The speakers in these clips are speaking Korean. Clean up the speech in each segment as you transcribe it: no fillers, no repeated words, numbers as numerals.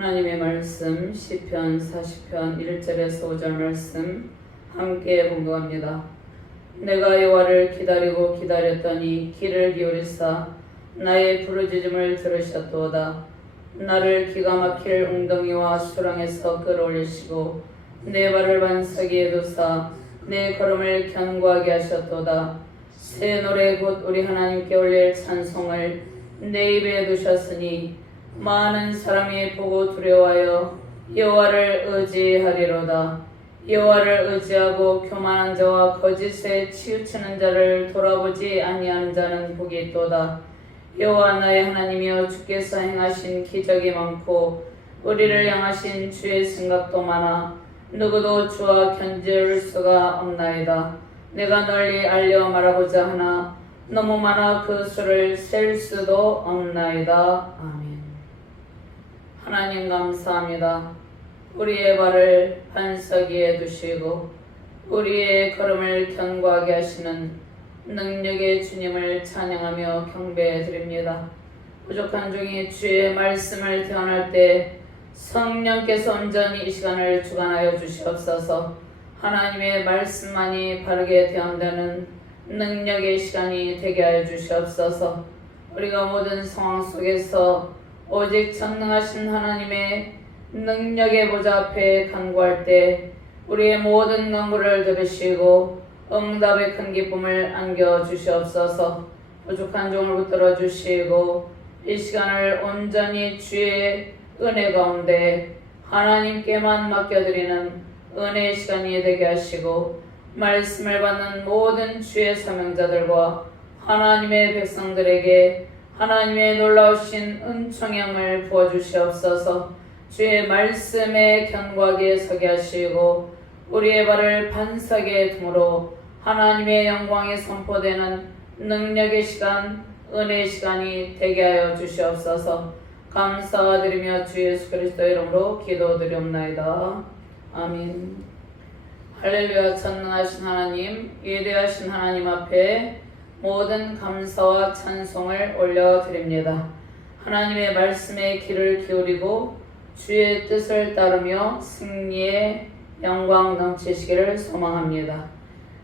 하나님의 말씀 시편 40편 1절에서 5절 말씀 함께 봉독합니다. 내가 여호와를 기다리고 기다렸더니 귀를 기울이사 나의 부르짖음을 들으셨도다. 나를 기가 막힐 웅덩이와 수렁에서 끌어올리시고 내 발을 반석에 두사 내 걸음을 견고하게 하셨도다. 새 노래 곧 우리 하나님께 올릴 찬송을 내 입에 두셨으니 많은 사람이 보고 두려워하여 여호와를 의지하리로다. 여호와를 의지하고 교만한 자와 거짓에 치우치는 자를 돌아보지 아니하는 자는 복이 있도다. 여호와 나의 하나님이여, 주께서 행하신 기적이 많고 우리를 향하신 주의 생각도 많아 누구도 주와 견줄 수가 없나이다. 내가 널리 알려 말하고자 하나 너무 많아 그 수를 셀 수도 없나이다. 아멘. 하나님 감사합니다. 우리의 발을 반석 위에 두시고 우리의 걸음을 견고하게 하시는 능력의 주님을 찬양하며 경배드립니다. 부족한 중에 주의 말씀을 대언할 때 성령께서 온전히 이 시간을 주관하여 주시옵소서. 하나님의 말씀만이 바르게 대언되는 능력의 시간이 되게 하여 주시옵소서. 우리가 모든 상황 속에서 오직 전능하신 하나님의 능력의 보좌 앞에 간구할 때 우리의 모든 간구를 들으시고 응답의 큰 기쁨을 안겨 주시옵소서. 부족한 종을 붙들어 주시고 이 시간을 온전히 주의 은혜 가운데 하나님께만 맡겨드리는 은혜의 시간이 되게 하시고 말씀을 받는 모든 주의 사명자들과 하나님의 백성들에게 하나님의 놀라우신 은총형을 부어주시옵소서. 주의 말씀에 견고하게 서게 하시고 우리의 발을 반석에 둠으로 하나님의 영광이 선포되는 능력의 시간, 은혜의 시간이 되게 하여 주시옵소서. 감사드리며 주 예수 그리스도 이름으로 기도드리옵나이다. 아멘. 할렐루야. 전능하신 하나님, 위대하신 하나님 앞에 모든 감사와 찬송을 올려드립니다. 하나님의 말씀에 귀를 기울이고 주의 뜻을 따르며 승리의 영광 넘치시기를 소망합니다.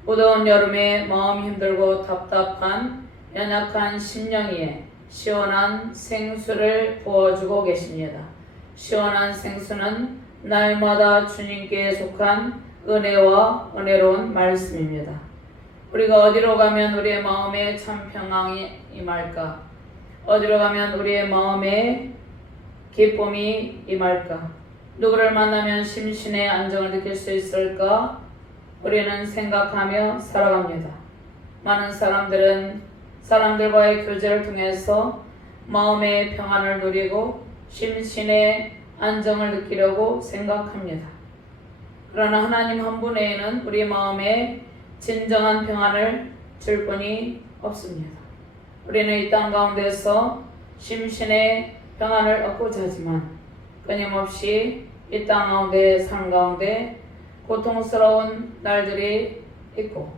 무더운 여름에 마음이 힘들고 답답한 연약한 심령 위에 시원한 생수를 부어주고 계십니다. 시원한 생수는 날마다 주님께 속한 은혜와 은혜로운 말씀입니다. 우리가 어디로 가면 우리의 마음에 참 평안이 임할까? 어디로 가면 우리의 마음에 기쁨이 임할까? 누구를 만나면 심신의 안정을 느낄 수 있을까? 우리는 생각하며 살아갑니다. 많은 사람들은 사람들과의 교제를 통해서 마음의 평안을 누리고 심신의 안정을 느끼려고 생각합니다. 그러나 하나님 한 분 외에는 우리 마음에 진정한 평안을 줄 분이 없습니다. 우리는 이 땅 가운데서 심신의 평안을 얻고자 하지만 끊임없이 이 땅 가운데 삶 가운데 고통스러운 날들이 있고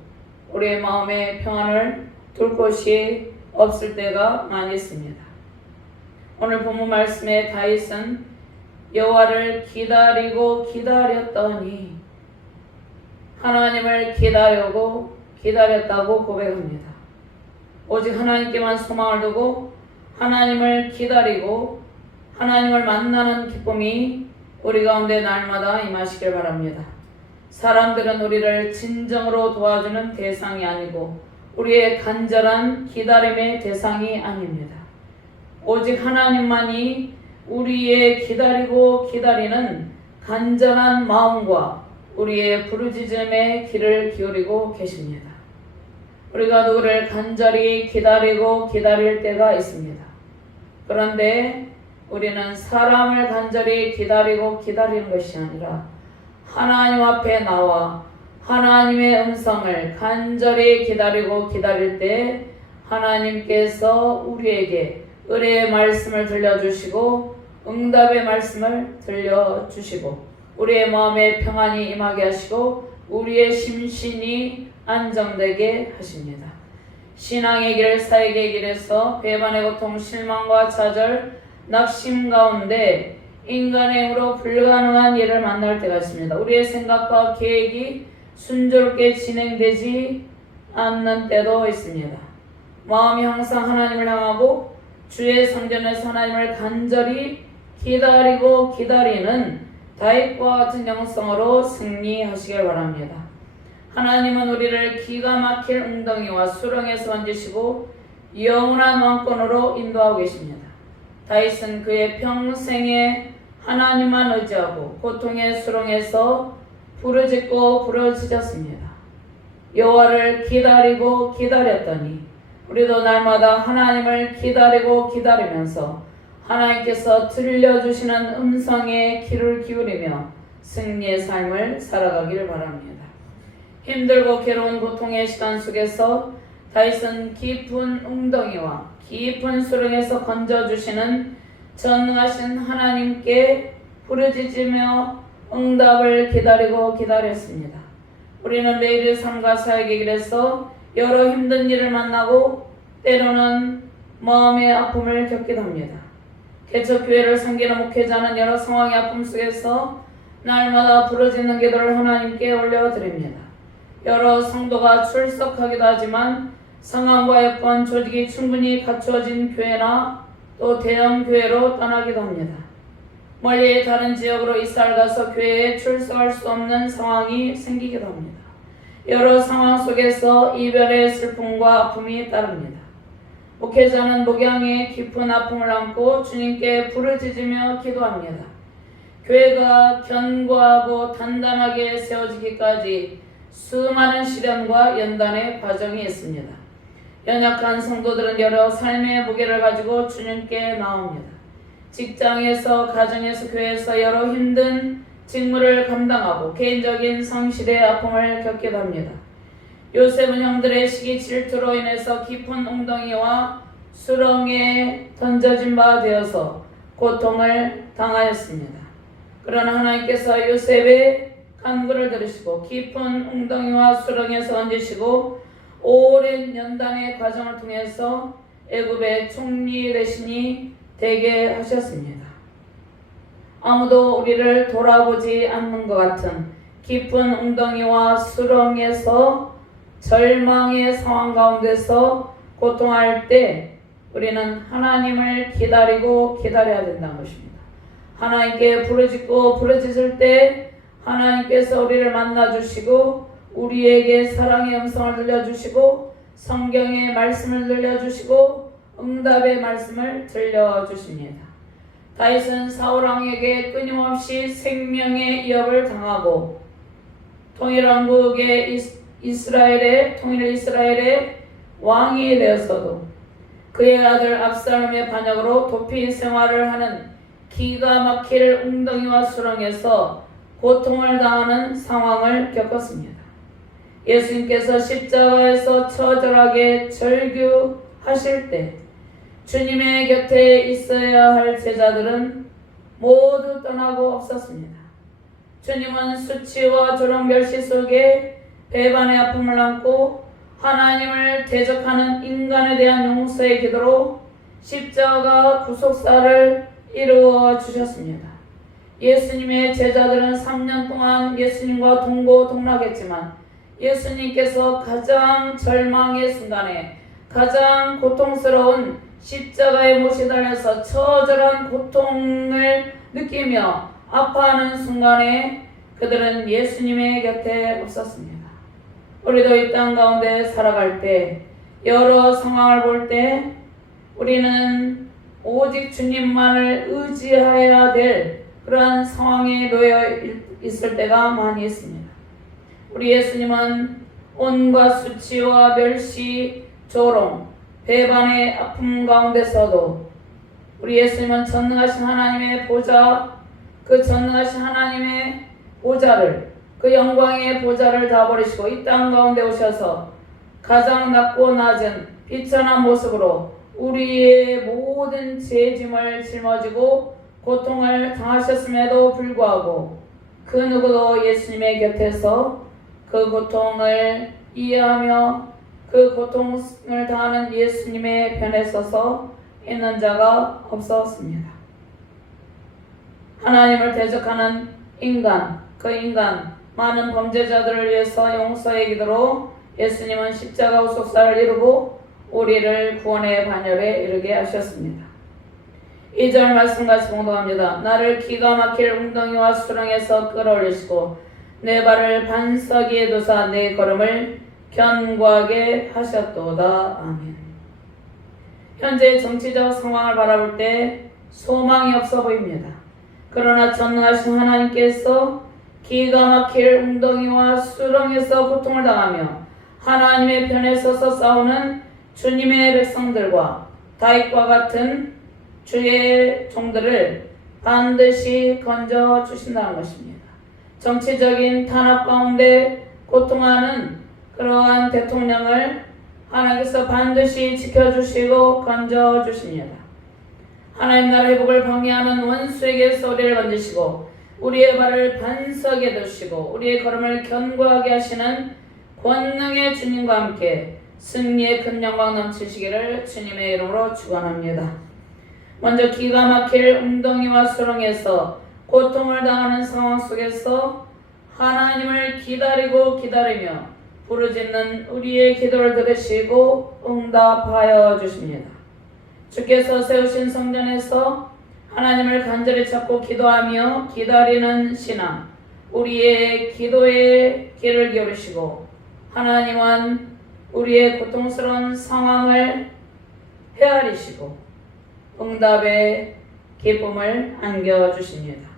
우리의 마음의 평안을 둘 곳이 없을 때가 많이 있습니다. 오늘 본문 말씀에 다윗은 여호와를 기다리고 기다렸더니 하나님을 기다리고 기다렸다고 고백합니다. 오직 하나님께만 소망을 두고 하나님을 기다리고 하나님을 만나는 기쁨이 우리 가운데 날마다 임하시길 바랍니다. 사람들은 우리를 진정으로 도와주는 대상이 아니고 우리의 간절한 기다림의 대상이 아닙니다. 오직 하나님만이 우리의 기다리고 기다리는 간절한 마음과 우리의 부르짖음에 귀를 기울이고 계십니다. 우리가 누구를 간절히 기다리고 기다릴 때가 있습니다. 그런데 우리는 사람을 간절히 기다리고 기다리는 것이 아니라 하나님 앞에 나와 하나님의 음성을 간절히 기다리고 기다릴 때 하나님께서 우리에게 은혜의 말씀을 들려주시고 응답의 말씀을 들려주시고 우리의 마음에 평안이 임하게 하시고 우리의 심신이 안정되게 하십니다. 신앙의 길, 사역의 길에서 배반의 고통, 실망과 좌절, 낙심 가운데 인간의 힘으로 불가능한 일을 만날 때가 있습니다. 우리의 생각과 계획이 순조롭게 진행되지 않는 때도 있습니다. 마음이 항상 하나님을 향하고 주의 성전에서 하나님을 간절히 기다리고 기다리는 다윗과 같은 영성으로 승리하시길 바랍니다. 하나님은 우리를 기가 막힐 웅덩이와 수렁에서 만지시고 영원한 왕권으로 인도하고 계십니다. 다윗은 그의 평생에 하나님만 의지하고 고통의 수렁에서 부르짖고 부르짖었습니다. 여호와를 기다리고 기다렸더니 우리도 날마다 하나님을 기다리고 기다리면서 하나님께서 들려주시는 음성에 귀를 기울이며 승리의 삶을 살아가길 바랍니다. 힘들고 괴로운 고통의 시간 속에서 다윗은 깊은 웅덩이와 깊은 수렁에서 건져주시는 전능하신 하나님께 부르짖으며 응답을 기다리고 기다렸습니다. 우리는 매일의 삶과 사역의 길에서 여러 힘든 일을 만나고 때로는 마음의 아픔을 겪기도 합니다. 개척교회를 섬기는 목회자는 여러 상황의 아픔 속에서 날마다 부르짖는 기도를 하나님께 올려드립니다. 여러 성도가 출석하기도 하지만 상황과 여건, 조직이 충분히 갖추어진 교회나 또 대형 교회로 떠나기도 합니다. 멀리 다른 지역으로 이사를 가서 교회에 출석할 수 없는 상황이 생기기도 합니다. 여러 상황 속에서 이별의 슬픔과 아픔이 따릅니다. 목회자는 목양의 깊은 아픔을 안고 주님께 부르짖으며 기도합니다. 교회가 견고하고 단단하게 세워지기까지 수많은 시련과 연단의 과정이 있습니다. 연약한 성도들은 여러 삶의 무게를 가지고 주님께 나옵니다. 직장에서, 가정에서, 교회에서 여러 힘든 직무를 감당하고 개인적인 성실의 아픔을 겪기도 합니다. 요셉은 형들의 시기 질투로 인해서 깊은 웅덩이와 수렁에 던져진 바 되어서 고통을 당하였습니다. 그러나 하나님께서 요셉의 간구를 들으시고 깊은 웅덩이와 수렁에서 얹으시고 오랜 연단의 과정을 통해서 애굽의 총리 대신이 되게 하셨습니다. 아무도 우리를 돌아보지 않는 것 같은 깊은 웅덩이와 수렁에서 절망의 상황 가운데서 고통할 때 우리는 하나님을 기다리고 기다려야 된다는 것입니다. 하나님께 부르짖고 부르짖을 때 하나님께서 우리를 만나주시고 우리에게 사랑의 음성을 들려주시고 성경의 말씀을 들려주시고 응답의 말씀을 들려주십니다. 다윗은 사울왕에게 끊임없이 생명의 위협을 당하고 통일 이스라엘의 왕이 되었어도 그의 아들 압살롬의 반역으로 도피 생활을 하는 기가 막힐 웅덩이와 수렁에서 고통을 당하는 상황을 겪었습니다. 예수님께서 십자가에서 처절하게 절규하실 때 주님의 곁에 있어야 할 제자들은 모두 떠나고 없었습니다. 주님은 수치와 조롱 멸시 속에 배반의 아픔을 안고 하나님을 대적하는 인간에 대한 용서의 기도로 십자가 구속사를 이루어 주셨습니다. 예수님의 제자들은 3년 동안 예수님과 동고동락했지만 예수님께서 가장 절망의 순간에 가장 고통스러운 십자가에 못 시달려서 처절한 고통을 느끼며 아파하는 순간에 그들은 예수님의 곁에 없었습니다. 우리도 이 땅 가운데 살아갈 때 여러 상황을 볼 때 우리는 오직 주님만을 의지해야 될 그러한 상황에 놓여 있을 때가 많이 있습니다. 우리 예수님은 온갖 수치와 멸시, 조롱, 배반의 아픔 가운데서도 우리 예수님은 전능하신 하나님의 보좌, 그 전능하신 하나님의 보좌를, 그 영광의 보좌를 다 버리시고 이 땅 가운데 오셔서 가장 낮고 낮은 비천한 모습으로 우리의 모든 죄짐을 짊어지고 고통을 당하셨음에도 불구하고 그 누구도 예수님의 곁에서 그 고통을 이해하며 그 고통을 당하는 예수님의 편에 서서 있는 자가 없었습니다. 하나님을 대적하는 인간, 그 인간 많은 범죄자들을 위해서 용서의 기도로 예수님은 십자가 후속사를 이루고 우리를 구원의 반열에 이르게 하셨습니다. 2절 말씀 같이 봉독합니다. 나를 기가 막힐 웅덩이와 수렁에서 끌어올리시고 내 발을 반석 위에 두사 내 걸음을 견고하게 하셨도다. 아멘. 현재 정치적 상황을 바라볼 때 소망이 없어 보입니다. 그러나 전능하신 하나님께서 기가 막힐 웅덩이와 수렁에서 고통을 당하며 하나님의 편에 서서 싸우는 주님의 백성들과 다윗과 같은 주의 종들을 반드시 건져 주신다는 것입니다. 정치적인 탄압 가운데 고통하는 그러한 대통령을 하나님께서 반드시 지켜주시고 건져 주십니다. 하나님 나라 회복을 방해하는 원수에게서 우리를 건지시고 우리의 발을 반석에 두시고 우리의 걸음을 견고하게 하시는 권능의 주님과 함께 승리의 큰 영광 넘치시기를 주님의 이름으로 축원합니다. 먼저 기가 막힐 웅덩이와 수렁에서 고통을 당하는 상황 속에서 하나님을 기다리며 부르짖는 우리의 기도를 들으시고 응답하여 주십니다. 주께서 세우신 성전에서 하나님을 간절히 찾고 기도하며 기다리는 신앙, 우리의 기도의 길을 기울이시고 하나님은 우리의 고통스러운 상황을 헤아리시고 응답의 기쁨을 안겨주십니다.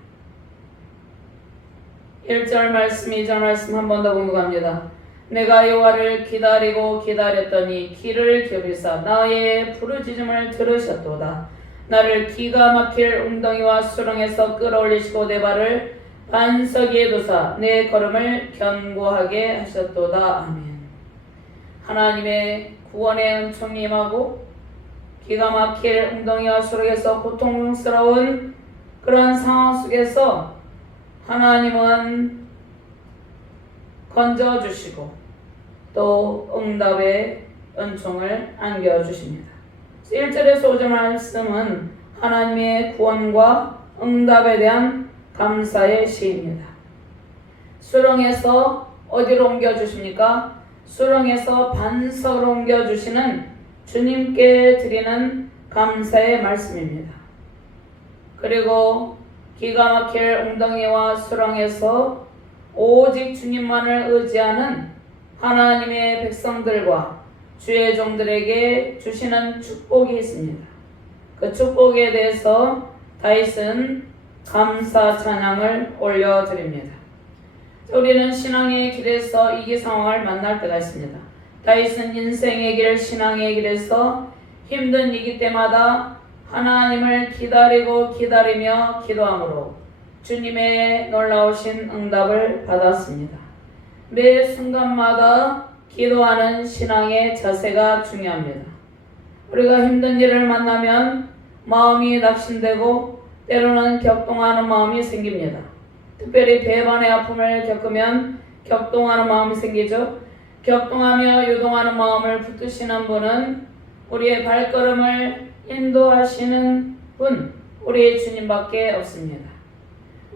1절 말씀, 2절 말씀 한 번 더 공독합니다. 내가 여호와를 기다렸더니 귀를 기울이사 나의 부르짖음을 들으셨도다. 나를 기가 막힐 웅덩이와 수렁에서 끌어올리시고 내 발을 반석 위에 두사 내 걸음을 견고하게 하셨도다. 아멘. 하나님의 구원의 은총이 임하고 기가 막힐 웅덩이와 수렁에서 고통스러운 그런 상황 속에서 하나님은 건져주시고 또 응답의 은총을 안겨주십니다. 1절에서 5절 말씀은 하나님의 구원과 응답에 대한 감사의 시입니다. 수렁에서 어디로 옮겨주십니까? 수렁에서 반석으로 옮겨주시는 주님께 드리는 감사의 말씀입니다. 그리고 기가 막힐 웅덩이와 수렁에서 오직 주님만을 의지하는 하나님의 백성들과 주의 종들에게 주시는 축복이 있습니다. 그 축복에 대해서 다윗은 감사 찬양을 올려드립니다. 우리는 신앙의 길에서 이기 상황을 만날 때가 있습니다. 다윗은 인생의 길, 신앙의 길에서 힘든 위기 때마다 하나님을 기다리며 기도함으로 주님의 놀라우신 응답을 받았습니다. 매 순간마다 기도하는 신앙의 자세가 중요합니다. 우리가 힘든 일을 만나면 마음이 낙심되고 때로는 격동하는 마음이 생깁니다. 특별히 배반의 아픔을 겪으면 격동하는 마음이 생기죠. 격동하며 유동하는 마음을 붙드시는 분은 우리의 발걸음을 인도하시는 분, 우리의 주님밖에 없습니다.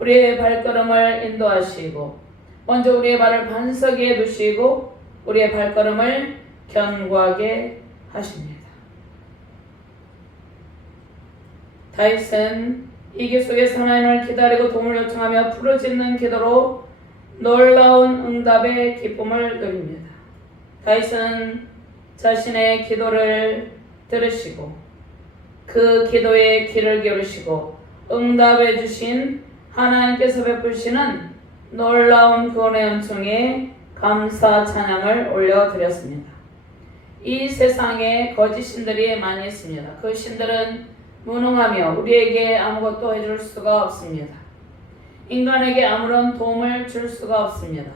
우리의 발걸음을 인도하시고 먼저 우리의 발을 반석 위에 두시고 우리의 발걸음을 견고하게 하십니다. 다윗은 위기 속에서 하나님을 기다리고 도움을 요청하며 부르짖는 기도로 놀라운 응답의 기쁨을 누립니다. 다윗은 자신의 기도를 들으시고 그 기도에 귀를 기울이시고 응답해 주신 하나님께서 베푸시는 놀라운 구원의 은총에 감사 찬양을 올려드렸습니다. 이 세상에 거짓 신들이 많이 있습니다. 그 신들은 무능하며 우리에게 아무것도 해줄 수가 없습니다. 인간에게 아무런 도움을 줄 수가 없습니다.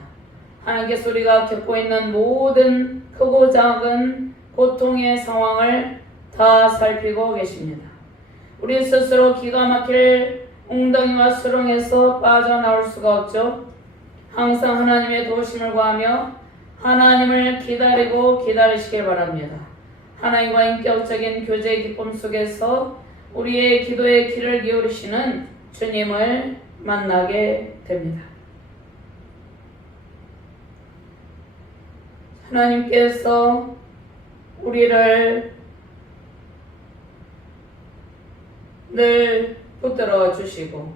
하나님께서 우리가 겪고 있는 모든 크고 작은 고통의 상황을 다 살피고 계십니다. 우리 스스로 기가 막힐 웅덩이와 수렁에서 빠져나올 수가 없죠. 항상 하나님의 도우심을 구하며 하나님을 기다리시길 바랍니다. 하나님과 인격적인 교제의 기쁨 속에서 우리의 기도에 귀를 기울이시는 주님을 만나게 됩니다. 하나님께서 우리를 늘 붙들어 주시고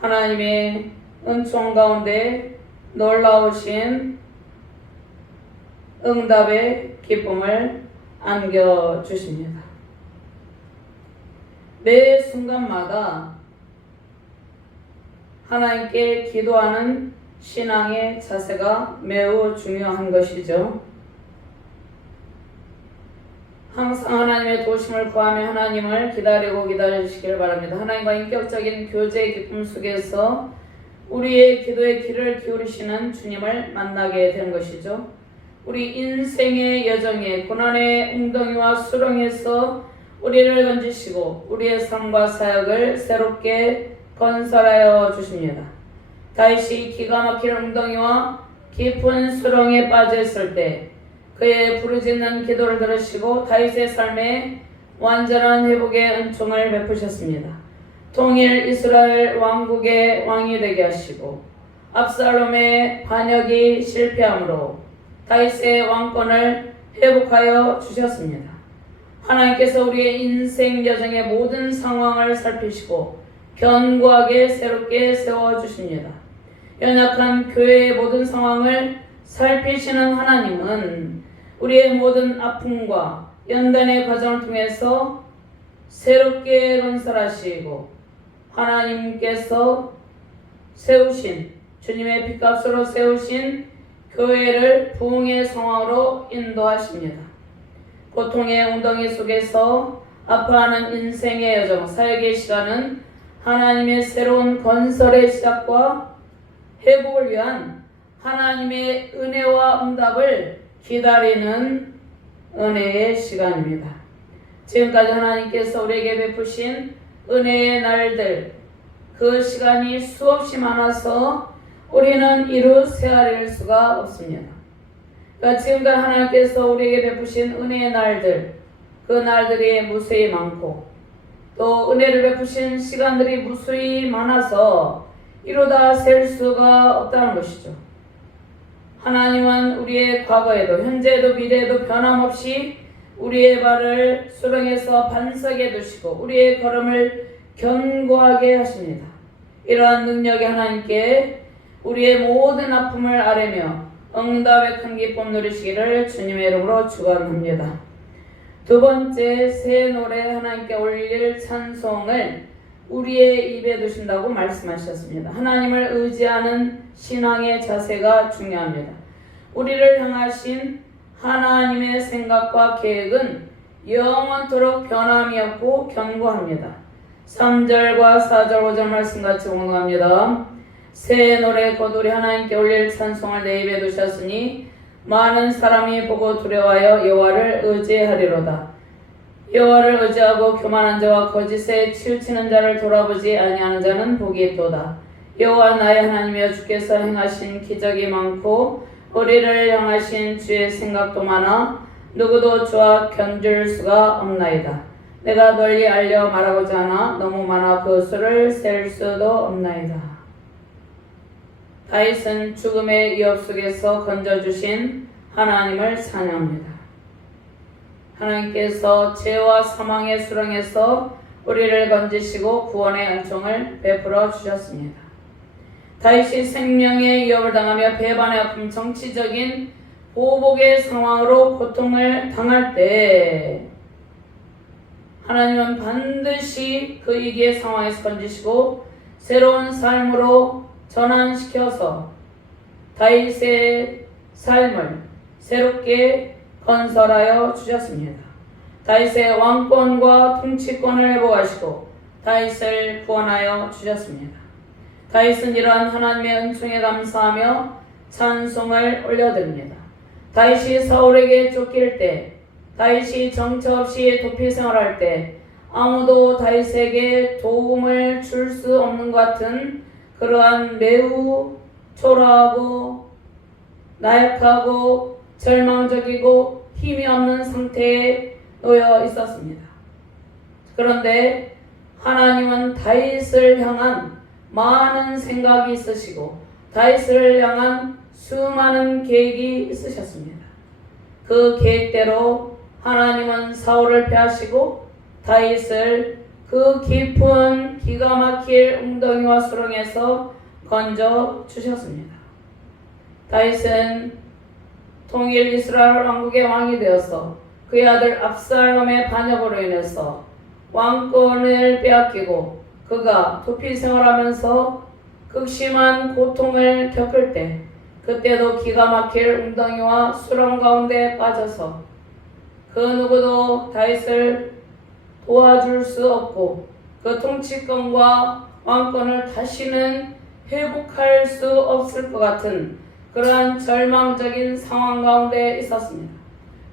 하나님의 은총 가운데 놀라우신 응답의 기쁨을 안겨주십니다. 매 순간마다 하나님께 기도하는 신앙의 자세가 매우 중요한 것이죠. 항상 하나님의 도우심을 구하며 하나님을 기다리시길 바랍니다. 하나님과 인격적인 교제의 기쁨 속에서 우리의 기도의 귀를 기울이시는 주님을 만나게 된 것이죠. 우리 인생의 여정에 고난의 웅덩이와 수렁에서 우리를 건지시고 우리의 삶과 사역을 새롭게 건설하여 주십니다. 다윗이 기가 막힌 웅덩이와 깊은 수렁에 빠져 있을 때 그의 부르짖는 기도를 들으시고 다윗의 삶에 완전한 회복의 은총을 베푸셨습니다. 통일 이스라엘 왕국의 왕이 되게 하시고 압살롬의 반역이 실패함으로 다윗의 왕권을 회복하여 주셨습니다. 하나님께서 우리의 인생 여정의 모든 상황을 살피시고 견고하게 새롭게 세워주십니다. 연약한 교회의 모든 상황을 살피시는 하나님은 우리의 모든 아픔과 연단의 과정을 통해서 새롭게 건설하시고 하나님께서 세우신 주님의 핏값으로 세우신 교회를 부흥의 상황으로 인도하십니다. 고통의 웅덩이 속에서 아파하는 인생의 여정, 사역의 시간은 하나님의 새로운 건설의 시작과 회복을 위한 하나님의 은혜와 응답을 기다리는 은혜의 시간입니다. 지금까지 하나님께서 우리에게 베푸신 은혜의 날들, 그 시간이 수없이 많아서 우리는 이루 세아릴 수가 없습니다. 그러니까 지금까지 하나님께서 우리에게 베푸신 은혜의 날들, 그 날들이 무수히 많고 또 은혜를 베푸신 시간들이 무수히 많아서 이루다 셀 수가 없다는 것이죠. 하나님은 우리의 과거에도 현재에도 미래에도 변함없이 우리의 발을 수렁에서 반석에 두시고 우리의 걸음을 견고하게 하십니다. 이러한 능력의 하나님께 우리의 모든 아픔을 아뢰며 응답의 큰 기쁨 누리시기를 주님의 이름으로 축원합니다. 두 번째, 새 노래 하나님께 올릴 찬송을 우리의 입에 두신다고 말씀하셨습니다. 하나님을 의지하는 신앙의 자세가 중요합니다. 우리를 향하신 하나님의 생각과 계획은 영원토록 변함이 없고 견고합니다. 3절과 4절 5절 말씀같이 공동합니다. 새 노래 곧 우리 하나님께 올릴 찬송을 내 입에 두셨으니 많은 사람이 보고 두려워하여 여호와를 의지하리로다. 여호와를 의지하고 교만한 자와 거짓에 치우치는 자를 돌아보지 아니하는 자는 복이 있도다. 여호와 나의 하나님이여 주께서 행하신 기적이 많고 우리를 향하신 주의 생각도 많아 누구도 주와 견줄 수가 없나이다. 내가 널리 알려 말하고자 하나 너무 많아 그 수를 셀 수도 없나이다. 다윗은 죽음의 위협 속에서 건져주신 하나님을 찬양합니다. 하나님께서 죄와 사망의 수렁에서 우리를 건지시고 구원의 은총을 베풀어 주셨습니다. 다윗이 생명의 위협을 당하며 배반의 아픔, 정치적인 보복의 상황으로 고통을 당할 때 하나님은 반드시 그 위기의 상황에서 건지시고 새로운 삶으로 전환시켜서 다윗의 삶을 새롭게 건설하여 주셨습니다. 다윗의 왕권과 통치권을 회복하시고 다윗을 구원하여 주셨습니다. 다윗은 이러한 하나님의 은총에 감사하며 찬송을 올려드립니다. 다윗이 사울에게 쫓길 때, 다윗이 정처 없이 도피 생활할 때 아무도 다윗에게 도움을 줄 수 없는 것 같은 그러한 매우 초라하고 나약하고 절망적이고 힘이 없는 상태에 놓여 있었습니다. 그런데 하나님은 다윗을 향한 많은 생각이 있으시고 다윗을 향한 수많은 계획이 있으셨습니다. 그 계획대로 하나님은 사울을 패하시고 다윗을 그 깊은 기가 막힐 웅덩이와 수렁에서 건져 주셨습니다. 다윗은 통일 이스라엘 왕국의 왕이 되어서 그의 아들 압살롬의 반역으로 인해서 왕권을 빼앗기고 그가 도피 생활하면서 극심한 고통을 겪을 때 그때도 기가 막힐 웅덩이와 수렁 가운데 빠져서 그 누구도 다윗을 도와줄 수 없고 그 통치권과 왕권을 다시는 회복할 수 없을 것 같은 그러한 절망적인 상황 가운데 있었습니다.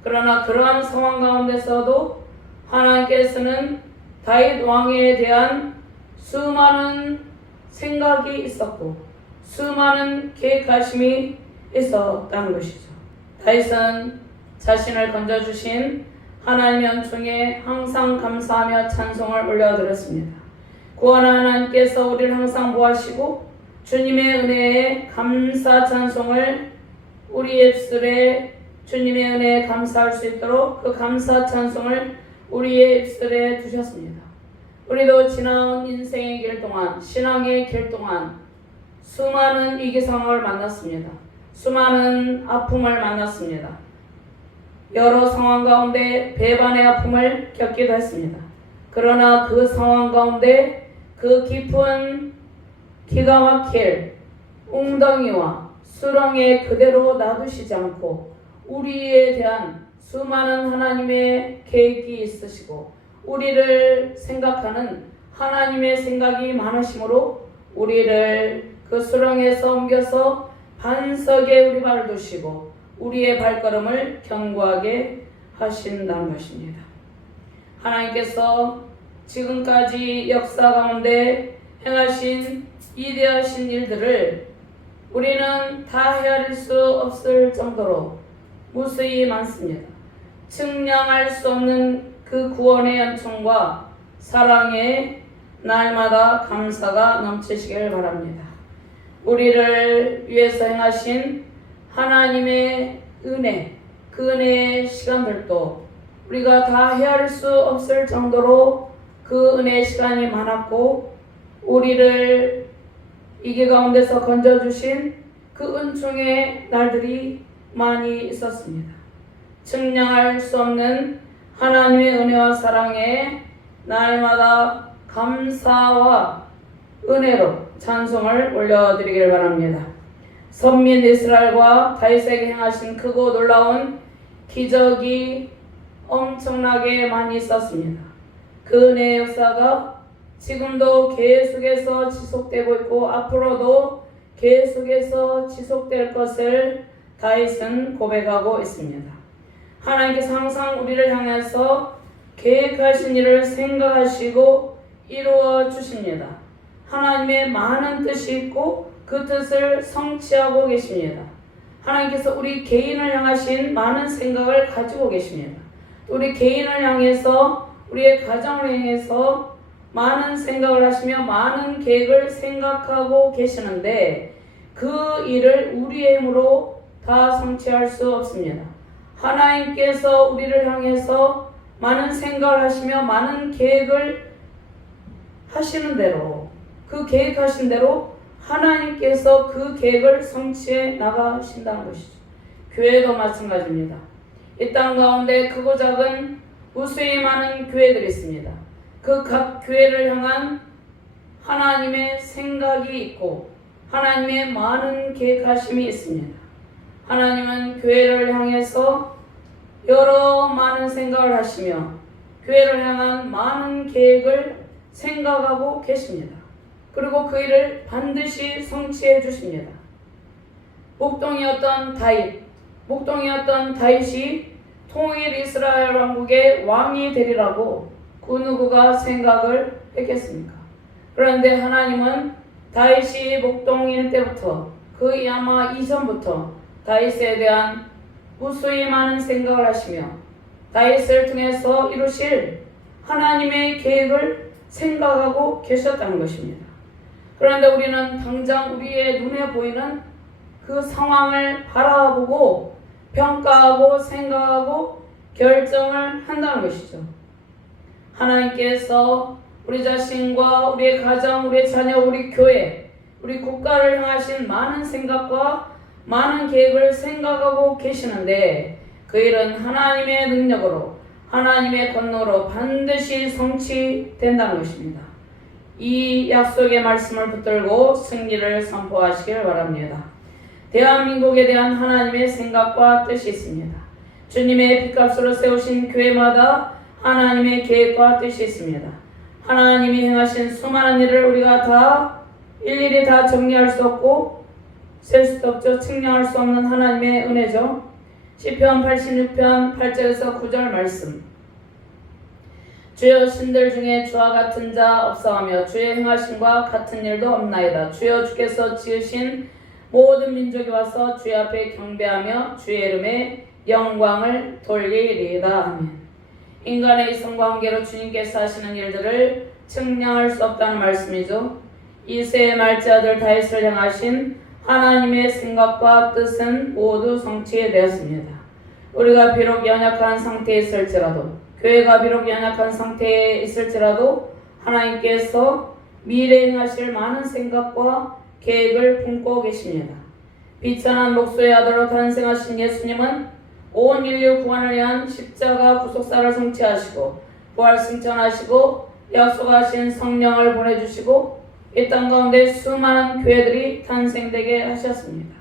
그러나 그러한 상황 가운데서도 하나님께서는 다윗 왕에 대한 수많은 생각이 있었고 수많은 계획하심이 있었다는 것이죠. 다윗은 자신을 건져주신 하나님의 은총에 항상 감사하며 찬송을 올려드렸습니다. 구원한 하나님께서 우리를 항상 보호하시고 주님의 은혜에 감사 찬송을 우리의 입술에 주님의 은혜에 감사할 수 있도록 그 감사 찬송을 우리의 입술에 두셨습니다. 우리도 지나온 인생의 길 동안 신앙의 길 동안 수많은 위기 상황을 만났습니다. 수많은 아픔을 만났습니다. 여러 상황 가운데 배반의 아픔을 겪기도 했습니다. 그러나 그 상황 가운데 그 깊은 기가 막힐 웅덩이와 수렁에 그대로 놔두시지 않고 우리에 대한 수많은 하나님의 계획이 있으시고 우리를 생각하는 하나님의 생각이 많으시므로 우리를 그 수렁에서 옮겨서 반석에 우리 발을 두시고 우리의 발걸음을 견고하게 하신다는 것입니다. 하나님께서 지금까지 역사 가운데 행하신 위대하신 일들을 우리는 다 헤아릴 수 없을 정도로 무수히 많습니다. 측량할 수 없는 그 구원의 연총과 사랑에 날마다 감사가 넘치시길 바랍니다. 우리를 위해서 행하신 하나님의 은혜, 그 은혜의 시간들도 우리가 다 헤아릴 수 없을 정도로 그 은혜의 시간이 많았고 우리를 위기 가운데서 건져주신 그 은총의 날들이 많이 있었습니다. 측량할 수 없는 하나님의 은혜와 사랑에 날마다 감사와 은혜로 찬송을 올려드리길 바랍니다. 선민 이스라엘과 다윗에게 행하신 크고 놀라운 기적이 엄청나게 많이 있었습니다. 그 은혜의 역사가 지금도 계속해서 지속되고 있고 앞으로도 계속해서 지속될 것을 다윗은 고백하고 있습니다. 하나님께서 항상 우리를 향해서 계획하신 일을 생각하시고 이루어 주십니다. 하나님의 많은 뜻이 있고 그 뜻을 성취하고 계십니다. 하나님께서 우리 개인을 향하신 많은 생각을 가지고 계십니다. 우리 개인을 향해서 우리의 가정을 향해서 많은 생각을 하시며 많은 계획을 생각하고 계시는데 그 일을 우리의 힘으로 다 성취할 수 없습니다. 하나님께서 우리를 향해서 많은 생각을 하시며 많은 계획을 하시는 대로 그 계획하신 대로 하나님께서 그 계획을 성취해 나가신다는 것이죠. 교회도 마찬가지입니다. 이 땅 가운데 크고 작은 무수히 많은 교회들이 있습니다. 그 각 교회를 향한 하나님의 생각이 있고 하나님의 많은 계획하심이 있습니다. 하나님은 교회를 향해서 여러 많은 생각을 하시며 교회를 향한 많은 계획을 생각하고 계십니다. 그리고 그 일을 반드시 성취해 주십니다. 목동이었던 다윗이 통일 이스라엘 왕국의 왕이 되리라고 그 누구가 생각을 했겠습니까? 그런데 하나님은 다윗이 목동일 때부터 그 아마 이전부터 다윗에 대한 무수히 많은 생각을 하시며 다윗을 통해서 이루실 하나님의 계획을 생각하고 계셨다는 것입니다. 그런데 우리는 당장 우리의 눈에 보이는 그 상황을 바라보고 평가하고 생각하고 결정을 한다는 것이죠. 하나님께서 우리 자신과 우리의 가정, 우리의 자녀, 우리 교회, 우리 국가를 향하신 많은 생각과 많은 계획을 생각하고 계시는데 그 일은 하나님의 능력으로 하나님의 권능으로 반드시 성취된다는 것입니다. 이 약속의 말씀을 붙들고 승리를 선포하시길 바랍니다. 대한민국에 대한 하나님의 생각과 뜻이 있습니다. 주님의 핏값으로 세우신 교회마다 하나님의 계획과 뜻이 있습니다. 하나님이 행하신 수많은 일을 우리가 다 일일이 다 정리할 수 없고 셀 수도 없죠. 측량할 수 없는 하나님의 은혜죠. 시편 86편 8절에서 9절 말씀. 주여 신들 중에 주와 같은 자 없사오며 주의 행하심과 같은 일도 없나이다. 주여 주께서 지으신 모든 민족이 와서 주의 앞에 경배하며 주의 이름에 영광을 돌리리이다. 아멘. 인간의 이성과 한계로 주님께서 하시는 일들을 측량할 수 없다는 말씀이죠. 이새의 말째 아들 다윗을 향하신 하나님의 생각과 뜻은 모두 성취되었습니다. 우리가 비록 연약한 상태에 있을지라도, 교회가 비록 연약한 상태에 있을지라도 하나님께서 미래에 행하실 많은 생각과 계획을 품고 계십니다. 비천한 목소의 아들로 탄생하신 예수님은 온 인류 구원을 위한 십자가 구속사를 성취하시고 부활 승천하시고 약속하신 성령을 보내주시고 이 땅 가운데 수많은 교회들이 탄생되게 하셨습니다.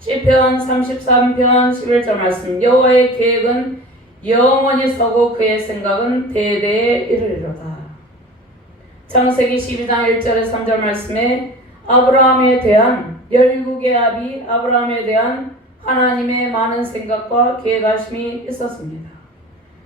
시편 33편 11절 말씀. 여호와의 계획은 영원히 서고 그의 생각은 대대에 이르리로다. 창세기 12장 1절에 3절 말씀에 아브라함에 대한 열국의 아비 아브라함에 대한 하나님의 많은 생각과 계획하심이 있었습니다.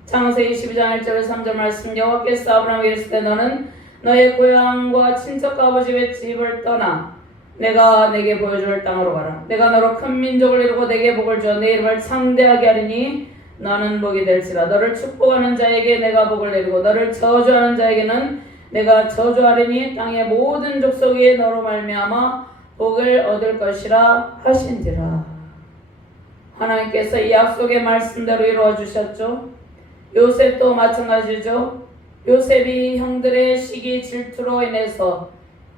창세기 12장 1절에 3절 말씀. 여호와께서 아브라함에게 이르시되 너는 너의 고향과 친척과 아버지의 집을 떠나 내가 내게 보여줄 땅으로 가라. 내가 너로 큰 민족을 이루고 내게 복을 주어 내 이름을 창대하게 하리니 너는 복이 될지라. 너를 축복하는 자에게 내가 복을 내리고 너를 저주하는 자에게는 내가 저주하리니 땅의 모든 족속이 너로 말미암아 복을 얻을 것이라 하신지라. 하나님께서 이 약속의 말씀대로 이루어 주셨죠. 요셉도 마찬가지죠. 요셉이 형들의 시기 질투로 인해서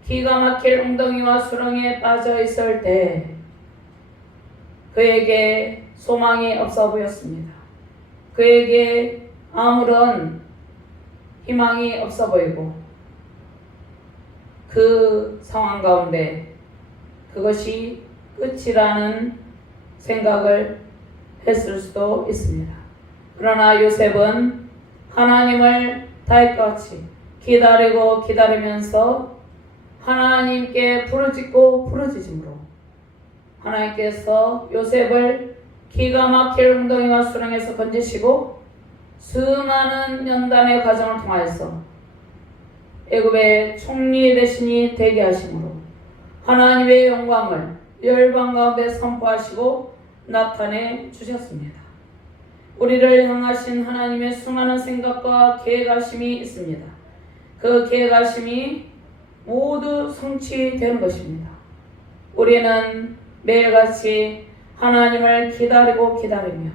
기가 막힐 웅덩이와 수렁에 빠져 있을 때 그에게 소망이 없어 보였습니다. 그에게 아무런 희망이 없어 보이고 그 상황 가운데 그것이 끝이라는 생각을 했을 수도 있습니다. 그러나 요셉은 하나님을 다윗같이 기다리고 기다리면서 하나님께 부르짖고 부르짖음으로 하나님께서 요셉을 기가 막힐 웅덩이와 수렁에서 건지시고 수많은 연단의 과정을 통하여서 애굽의 총리 대신이 되게 하심으로 하나님의 영광을 열방 가운데 선포하시고 나타내 주셨습니다. 우리를 향하신 하나님의 수많은 생각과 계획하심이 있습니다. 그 계획하심이 모두 성취되는 것입니다. 우리는 매일같이 하나님을 기다리고 기다리며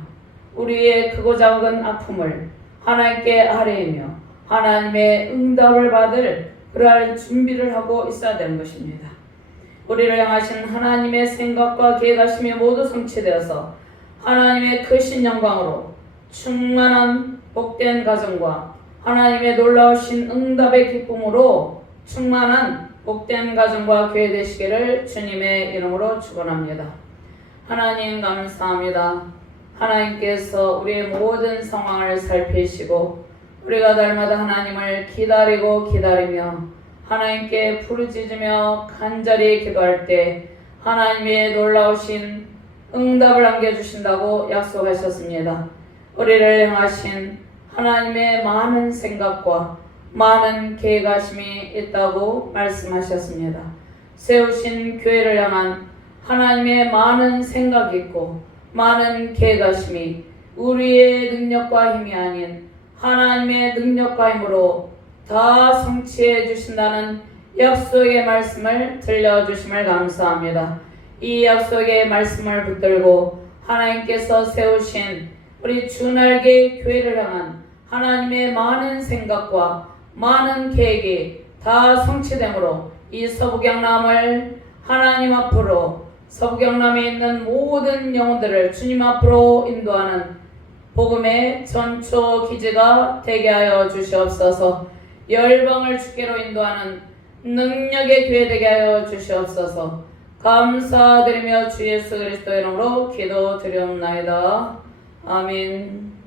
우리의 크고 작은 아픔을 하나님께 아뢰며 하나님의 응답을 받을 그러한 준비를 하고 있어야 되는 것입니다. 우리를 향하신 하나님의 생각과 계획하심이 모두 성취되어서 하나님의 크신 영광으로 충만한 복된 가정과 하나님의 놀라우신 응답의 기쁨으로 충만한 복된 가정과 교회 되시기를 주님의 이름으로 축원합니다. 하나님 감사합니다. 하나님께서 우리의 모든 상황을 살피시고 우리가 날마다 하나님을 기다리고 기다리며 하나님께 부르짖으며 간절히 기도할 때 하나님의 놀라우신 응답을 안겨주신다고 약속하셨습니다. 우리를 향하신 하나님의 많은 생각과 많은 계획하심이 있다고 말씀하셨습니다. 세우신 교회를 향한 하나님의 많은 생각이 있고 많은 계획하심이 우리의 능력과 힘이 아닌 하나님의 능력과 힘으로 다 성취해 주신다는 약속의 말씀을 들려주심을 감사합니다. 이 약속의 말씀을 붙들고 하나님께서 세우신 우리 주날개 교회를 향한 하나님의 많은 생각과 많은 계획이 다 성취되므로 이 서북경남을 하나님 앞으로 서북경남에 있는 모든 영혼들을 주님 앞으로 인도하는 복음의 전초 기지가 되게 하여 주시옵소서. 열방을 주께로 인도하는 능력의 교회 되게 하여 주시옵소서. 감사드리며 주 예수 그리스도의 이름으로 기도드리옵나이다. 아멘.